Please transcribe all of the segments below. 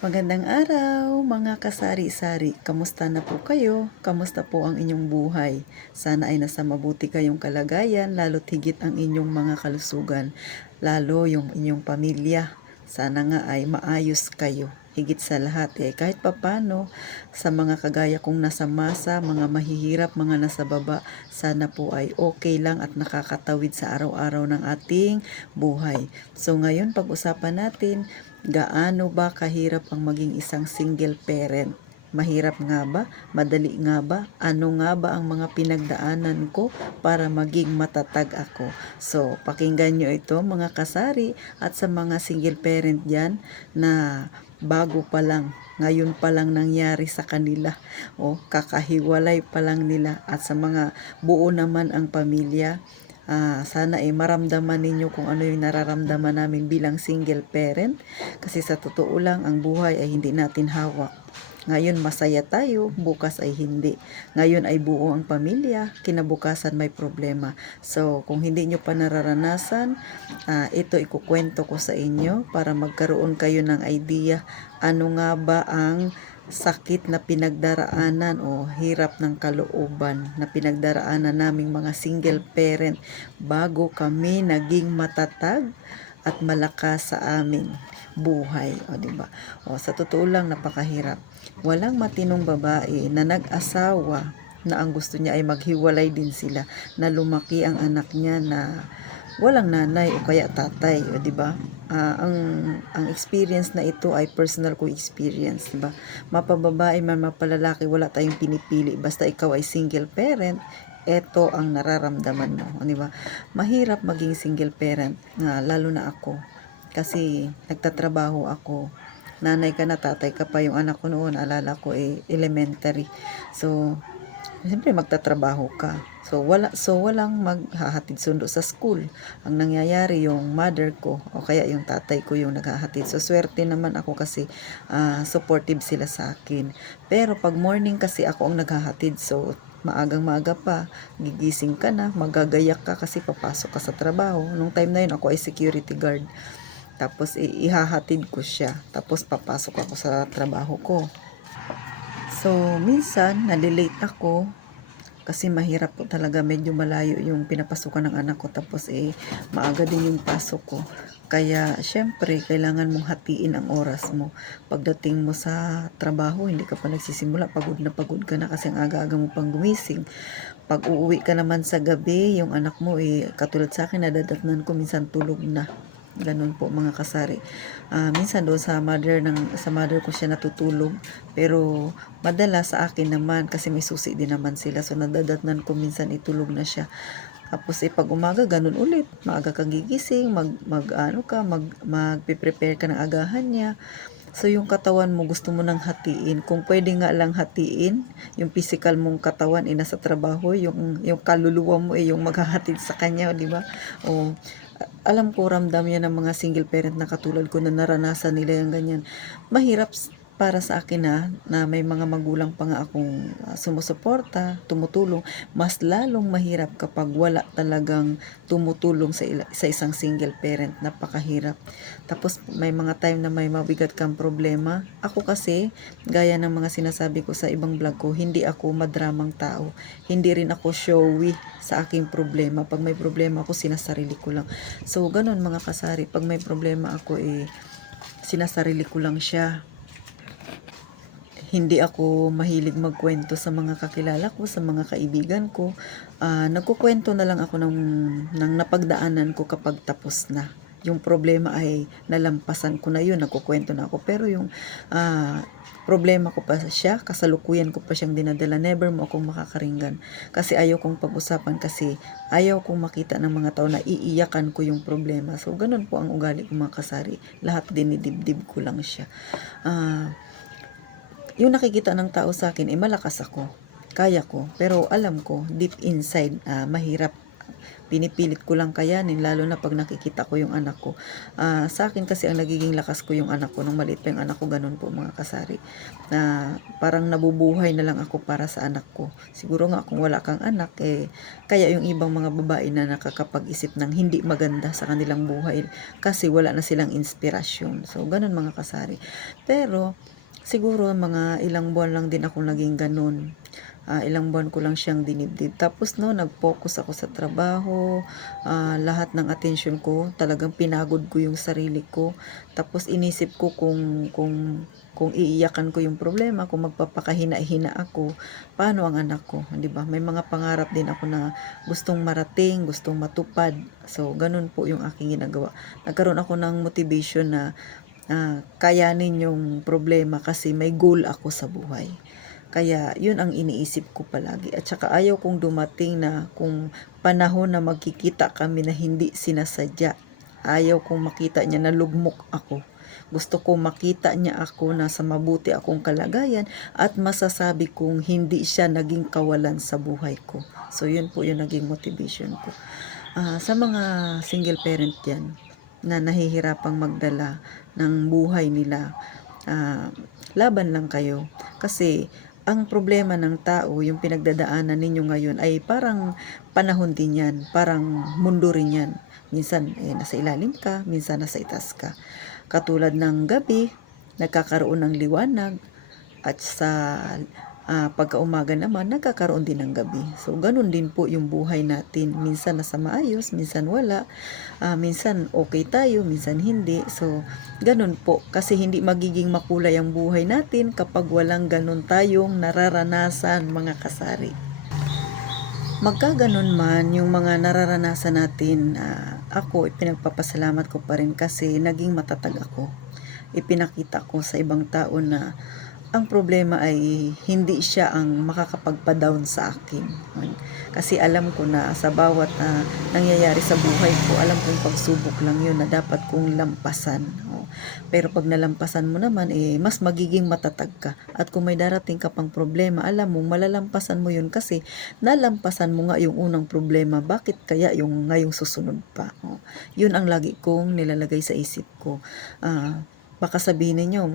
Magandang araw mga kasari-sari. Kamusta na po kayo? Kamusta po ang inyong buhay? Sana ay nasa mabuti kayong kalagayan, lalo't higit ang inyong mga kalusugan, lalo yung inyong pamilya. Sana nga ay maayos kayo. Higit sa lahat kahit papano sa mga kagaya kong nasa masa, mga mahihirap, mga nasa baba, sana po ay okay lang at nakakatawid sa araw-araw ng ating buhay. So ngayon pag-usapan natin, gaano ba kahirap ang maging isang single parent? Mahirap nga ba? Madali nga ba? Ano nga ba ang mga pinagdaanan ko para maging matatag ako? So, pakinggan nyo ito mga kasari at sa mga single parent dyan na bago pa lang, ngayon pa lang nangyari sa kanila o kakahiwalay pa lang nila, at sa mga buo naman ang pamilya. Sana maramdaman ninyo kung ano yung nararamdaman namin bilang single parent, kasi sa totoo lang ang buhay ay hindi natin hawak. Ngayon masaya tayo, bukas ay hindi. Ngayon ay buo ang pamilya, kinabukasan may problema. So kung hindi nyo pa nararanasan, ito ikukwento ko sa inyo para magkaroon kayo ng idea ano nga ba ang sakit na pinagdaraanan o hirap ng kalooban na pinagdaraanan naming mga single parent bago kami naging matatag at malakas sa aming buhay. O di ba? O sa totoo lang napakahirap. Walang matinong babae na nag-asawa na ang gusto niya ay maghiwalay din sila, na lumaki ang anak niya na walang nanay o kaya tatay, o di ba? Ang experience na ito ay personal ko experience, di ba? Mapababae man mapalalaki, wala tayong pinipili, basta ikaw ay single parent, eto ang nararamdaman mo, di ba? Mahirap maging single parent, lalo na ako kasi nagtatrabaho ako. Nanay ka na, tatay ka pa. Yung anak ko noon, alala ko elementary. So siyempre magtatrabaho ka. So walang maghahatid sundo sa school. Ang nangyayari yung mother ko o kaya yung tatay ko yung naghahatid. So swerte naman ako kasi supportive sila sa akin. Pero pag morning kasi ako ang naghahatid, so maagang maaga pa, gigising ka na, magagayak ka kasi papasok ka sa trabaho. Nung time na yun ako ay security guard. Tapos ihahatid ko siya. Tapos papasok ako sa trabaho ko. So, minsan, nalilate ako kasi mahirap po talaga, medyo malayo yung pinapasukan ng anak ko, tapos maaga din yung pasok ko. Kaya, syempre, kailangan mong hatiin ang oras mo. Pagdating mo sa trabaho, hindi ka pa nagsisimula, pagod na ka na kasi ang aga-aga mo pang gumising. Pag uuwi ka naman sa gabi, yung anak mo katulad sa akin, nadadatnan ko, minsan tulog na. Ganun po mga kasari. Minsan doon sa mother ko siya natutulog, pero madalas sa akin naman kasi may susi din naman sila, so nadadatnan ko minsan itulog na siya. Tapos pag umaga ganun ulit, maaga kang gigising, magpe-prepare ka ng agahan niya. So yung katawan mo gusto mo nang hatiin. Kung pwede nga lang hatiin, yung physical mong katawan nasa trabaho, yung kaluluwa mo yung maghahatid sa kanya, di ba? O alam ko, ramdam yan ng mga single parent na katulad ko na naranasan nila yung ganyan. Mahirap para sa akin na may mga magulang pa nga akong sumusuporta, tumutulong. Mas lalong mahirap kapag wala talagang tumutulong sa isang single parent. Napakahirap. Tapos may mga time na may mabigat kang problema. Ako kasi, gaya ng mga sinasabi ko sa ibang vlog ko, hindi ako madramang tao. Hindi rin ako showy sa aking problema. Pag may problema ako, sinasarili ko lang. So, ganun mga kasari. Pag may problema ako, sinasarili ko lang siya. Hindi ako mahilig magkwento sa mga kakilala ko, sa mga kaibigan ko. Nagkukwento na lang ako ng napagdaanan ko kapag tapos na. Yung problema ay nalampasan ko na yun, nagkukwento na ako. Pero yung problema ko pa siya, kasalukuyan ko pa siyang dinadala, never mo akong makakaringgan. Kasi ayaw kong pag-usapan, kasi ayaw kong makita ng mga tao na iiyakan ko yung problema. So, ganun po ang ugali ko mga kasari. Lahat dinidibdib ko lang siya. Yung nakikita ng tao sa akin, malakas ako, kaya ko, pero alam ko deep inside mahirap pinipilit ko lang kayanin, lalo na pag nakikita ko yung anak ko. Sa akin kasi ang nagiging lakas ko yung anak ko, nung maliit pa yung anak ko, ganun po mga kasari. Na parang nabubuhay na lang ako para sa anak ko. Siguro nga kung wala kang anak, kaya yung ibang mga babae na nakakapag-isip ng hindi maganda sa kanilang buhay kasi wala na silang inspirasyon. So, ganun mga kasari. Pero, siguro mga ilang buwan lang din ako naging ganun. Ilang buwan ko lang siyang dinibdib. Tapos no, nag-focus ako sa trabaho, lahat ng attention ko, talagang pinagod ko yung sarili ko. Tapos inisip ko kung iiyakan ko yung problema, kung magpapakahina-hina ako, paano ang anak ko, 'di ba? May mga pangarap din ako na gustong marating, gustong matupad. So, ganun po yung aking ginagawa. Nagkaroon ako ng motivation na kayanin yung problema kasi may goal ako sa buhay. Kaya yun ang iniisip ko palagi. At saka ayaw kong dumating na kung panahon na magkikita kami na hindi sinasadya. Ayaw kong makita niya na lugmok ako. Gusto kong makita niya ako na sa mabuti akong kalagayan at masasabi kong hindi siya naging kawalan sa buhay ko. So yun po yung naging motivation ko. Sa mga single parent yan na nahihirapang magdala ng buhay nila, laban lang kayo. Kasi ang problema ng tao, yung pinagdadaanan ninyo ngayon ay parang panahon din yan, parang mundo rin yan. Minsan nasa ilalim ka, minsan nasa itaas ka. Katulad ng gabi, nagkakaroon ng liwanag, at sa pagkaumaga naman, nagkakaroon din ng gabi. So, ganun din po yung buhay natin. Minsan nasa maayos, minsan wala. Minsan okay tayo, minsan hindi. So, ganun po. Kasi hindi magiging makulay ang buhay natin kapag walang ganun tayong nararanasan, mga kasari. Magkaganon man yung mga nararanasan natin, ako ipinagpapasalamat ko pa rin kasi naging matatag ako. Ipinakita ko sa ibang tao na ang problema ay hindi siya ang makakapagpa-down sa akin. Kasi alam ko na sa bawat nangyayari sa buhay ko, alam kong pagsubok lang yun na dapat kong lampasan. Pero pag nalampasan mo naman, mas magiging matatag ka. At kung may darating ka pang problema, alam mo, malalampasan mo yun kasi nalampasan mo nga yung unang problema. Bakit kaya yung ngayong susunod pa? Yun ang lagi kong nilalagay sa isip ko. Baka sabihin ninyo,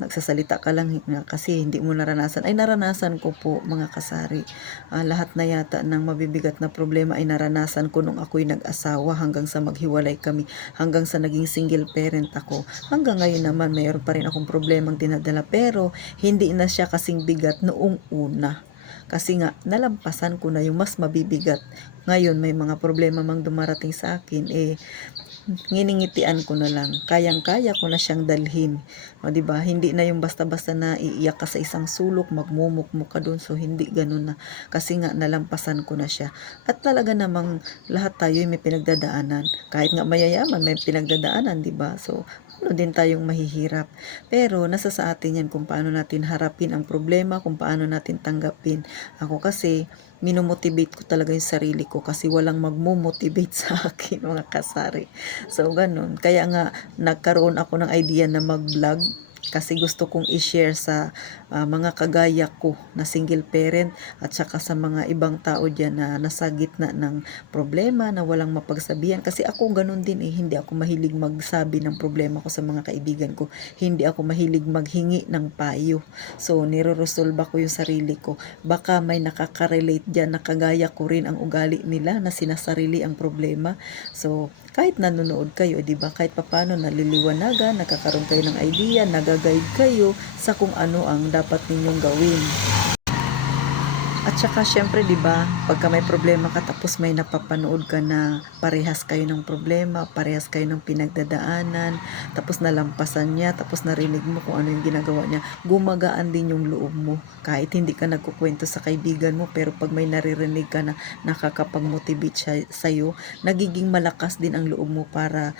nagsasalita ka lang kasi hindi mo naranasan. Ay, naranasan ko po, mga kasari. Lahat na yata ng mabibigat na problema ay naranasan ko nung ako'y nag-asawa hanggang sa maghiwalay kami, hanggang sa naging single parent ako. Hanggang ngayon naman, mayroon pa rin akong problemang dinadala, pero hindi na siya kasing bigat noong una. Kasi nga, nalampasan ko na yung mas mabibigat. Ngayon, may mga problema mang dumarating sa akin, nginingitian ko na lang. Kayang-kaya ko na siyang dalhin. O, diba? Hindi na yung basta-basta na iiyak ka sa isang sulok, magmumukmuk ka dun. So, hindi ganun na. Kasi nga, nalampasan ko na siya. At talaga namang lahat tayo may pinagdadaanan. Kahit nga mayayaman, may pinagdadaanan, diba? So, ano din tayong mahihirap. Pero, nasa sa atin yan kung paano natin harapin ang problema, kung paano natin tanggapin. Ako kasi, minomotivate ko talaga yung sarili ko kasi walang magmo-motivate sa akin, mga kasari. So, ganun. Kaya nga, nagkaroon ako ng idea na mag-vlog kasi gusto kong i-share sa mga kagaya ko na single parent at saka sa mga ibang tao dyan na nasa gitna ng problema na walang mapagsabihan. Kasi ako ganun din hindi ako mahilig magsabi ng problema ko sa mga kaibigan ko. Hindi ako mahilig maghingi ng payo. So, nire-resolve ko yung sarili ko. Baka may nakaka-relate dyan na kagaya ko rin ang ugali nila na sinasarili ang problema. So, kahit nanonood kayo, di ba? Kahit papano naliliwanagan, nagkakaroon kayo ng idea, nagaguide kayo sa kung ano ang dapat ninyong gawin. At saka syempre 'di ba, pagka may problema ka tapos may napapanood ka na parehas kayo ng problema, parehas kayo ng pinagdadaanan, tapos nalampasan niya, tapos narinig mo kung ano yung ginagawa niya, gumagaan din yung loob mo. Kahit hindi ka nagkukwento sa kaibigan mo, pero pag may naririnig ka na nakakapag-motivate siya sa'yo, nagiging malakas din ang loob mo para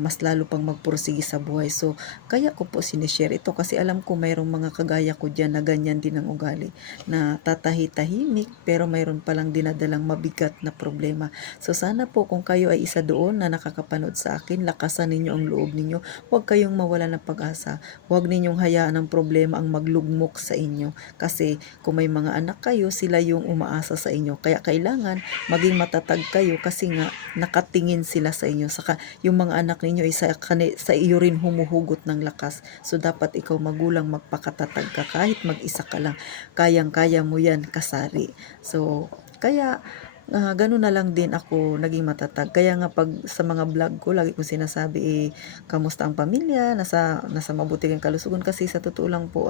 mas lalo pang magpursige sa buhay. So, kaya ko po sinishare ito kasi alam ko mayroong mga kagaya ko dyan na ganyan din ang ugali, na tatahit tahimik pero mayroon palang dinadalang mabigat na problema. So sana po kung kayo ay isa doon na nakakapanood sa akin, lakasan ninyo ang loob ninyo. Huwag kayong mawala ng pag-asa. Huwag ninyong hayaan ang problema ang maglugmok sa inyo. Kasi kung may mga anak kayo, sila yung umaasa sa inyo. Kaya kailangan maging matatag kayo kasi nga nakatingin sila sa inyo. Saka yung mga anak ninyo ay sa iyo rin humuhugot ng lakas. So dapat ikaw magulang magpakatatag ka kahit mag-isa ka lang. Kayang-kaya mo yan, kasari. So kaya ganun na lang din ako naging matatag. Kaya nga pag sa mga vlog ko, lagi ko sinasabi, kamusta ang pamilya, nasa mabuti kang kalusugan. Kasi sa totoo lang po,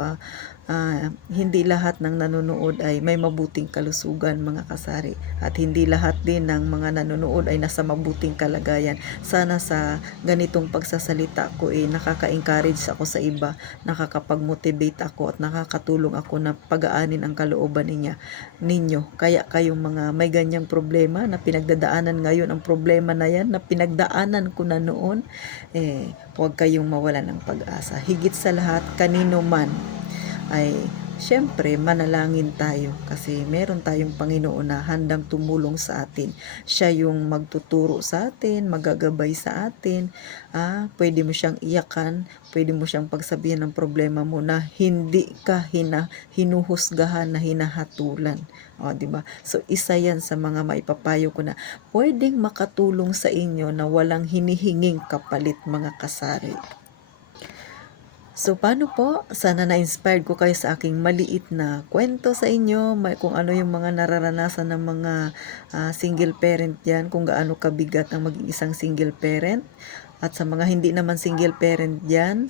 hindi lahat ng nanonood ay may mabuting kalusugan, mga kasari. At hindi lahat din ng mga nanonood ay nasa mabuting kalagayan. Sana sa ganitong pagsasalita ko, nakaka-encourage ako sa iba, nakakapag-motivate ako at nakakatulong ako na pagaanin ang kalooban ninyo. Kaya kayong mga may ganyang problema na pinagdadaanan ngayon, ang problema na yan na pinagdaanan ko na noon, huwag kayong mawala ng pag-asa. Higit sa lahat, kanino man, ay syempre manalangin tayo kasi meron tayong Panginoon na handang tumulong sa atin. Siya yung magtuturo sa atin, magagabay sa atin. Pwede mo siyang iyakan, pwede mo siyang pagsabihan ng problema mo na hindi ka hinuhusgahan na hinahatulan. Di ba? So isa yan sa mga maipapayo ko na pwedeng makatulong sa inyo na walang hinihinging kapalit, mga kasari. So, paano po? Sana na-inspired ko kayo sa aking maliit na kwento sa inyo, kung ano yung mga nararanasan ng mga single parent yan, kung gaano kabigat ang maging isang single parent. At sa mga hindi naman single parent yan,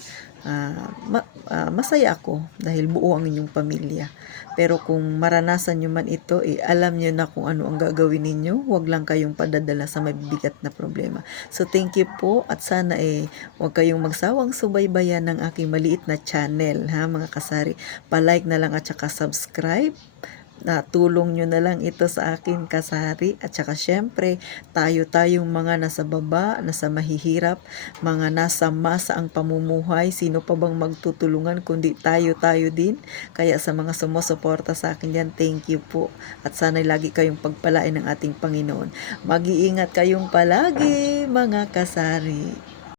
masaya ako dahil buo ang inyong pamilya. Pero kung maranasan nyo man ito, alam nyo na kung ano ang gagawin ninyo. Huwag lang kayong padadala sa mabibigat na problema. So thank you po at sana huwag kayong magsawang subaybayan ng aking maliit na channel, mga kasari. Pa-like na lang at saka subscribe. Tulong nyo na lang ito sa akin, kasari. At saka syempre, tayong mga nasa baba, nasa mahihirap, mga nasa masa ang pamumuhay, sino pa bang magtutulungan kundi tayo din. Kaya sa mga sumusuporta sa akin yan, thank you po. At sana lagi kayong pagpalain ng ating Panginoon. Mag-iingat kayong palagi, mga kasari.